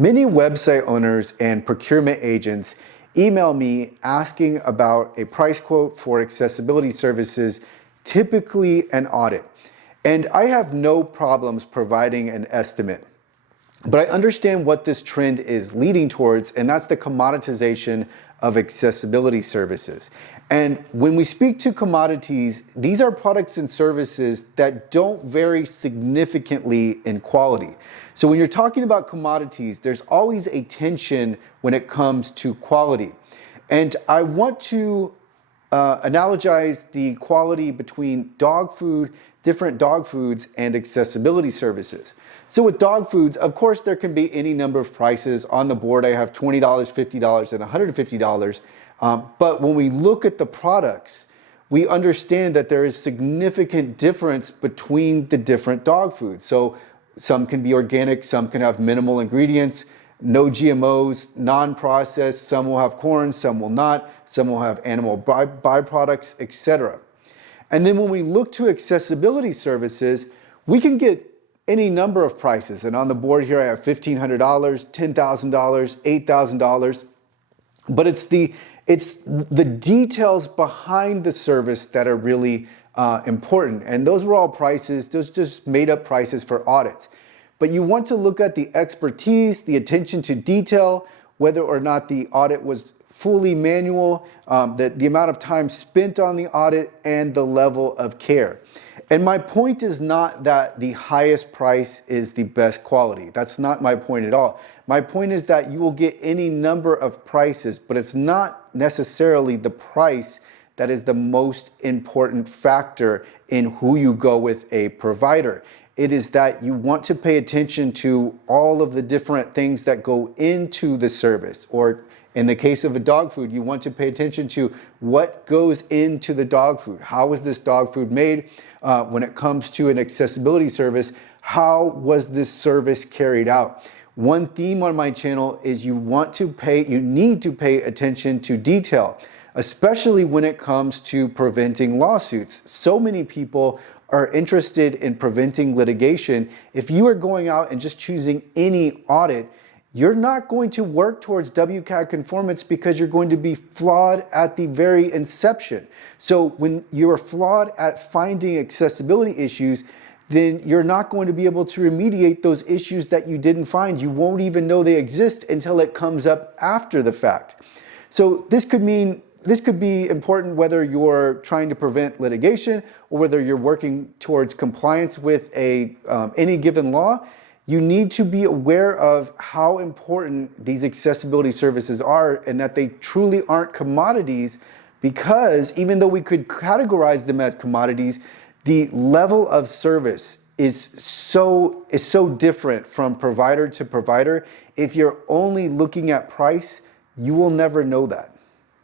Many website owners and procurement agents email me asking about a price quote for accessibility services, typically an audit. And I have no problems providing an estimate. But I understand what this trend is leading towards, and that's the commoditization of accessibility services. And when we speak to commodities, these are products and services that don't vary significantly in quality. So when you're talking about commodities, there's always a tension when it comes to quality. And I want to analogize the quality between dog food, different dog foods, and accessibility services. So with dog foods, of course, there can be any number of prices. On the board, I have $20, $50, and $150. But when we look at the products, we understand that there is significant difference between the different dog foods. So some can be organic, some can have minimal ingredients, no GMOs, non-processed, some will have corn, some will not, some will have animal byproducts, etc. And then when we look to accessibility services, we can get any number of prices. And on the board here, I have $1,500, $10,000, $8,000. But it's the details behind the service that are really important. And those were all prices, those just made up prices for audits. But you want to look at the expertise, the attention to detail, whether or not the audit was fully manual, the amount of time spent on the audit, and the level of care. And my point is not that the highest price is the best quality. That's not my point at all. My point is that you will get any number of prices, but it's not necessarily the price that is the most important factor in who you go with a provider. It is that you want to pay attention to all of the different things that go into the service. Or in the case of a dog food, you want to pay attention to what goes into the dog food. How is this dog food made? When it comes to an accessibility service, how was this service carried out? One theme on my channel is you need to pay attention to detail, especially when it comes to preventing lawsuits. So many people are interested in preventing litigation. If you are going out and just choosing any audit, you're not going to work towards WCAG conformance because you're going to be flawed at the very inception. So when you're flawed at finding accessibility issues, then you're not going to be able to remediate those issues that you didn't find. You won't even know they exist until it comes up after the fact. So this could be important whether you're trying to prevent litigation or whether you're working towards compliance with any given law. You need to be aware of how important these accessibility services are and that they truly aren't commodities, because even though we could categorize them as commodities, the level of service is so different from provider to provider. If you're only looking at price, you will never know that.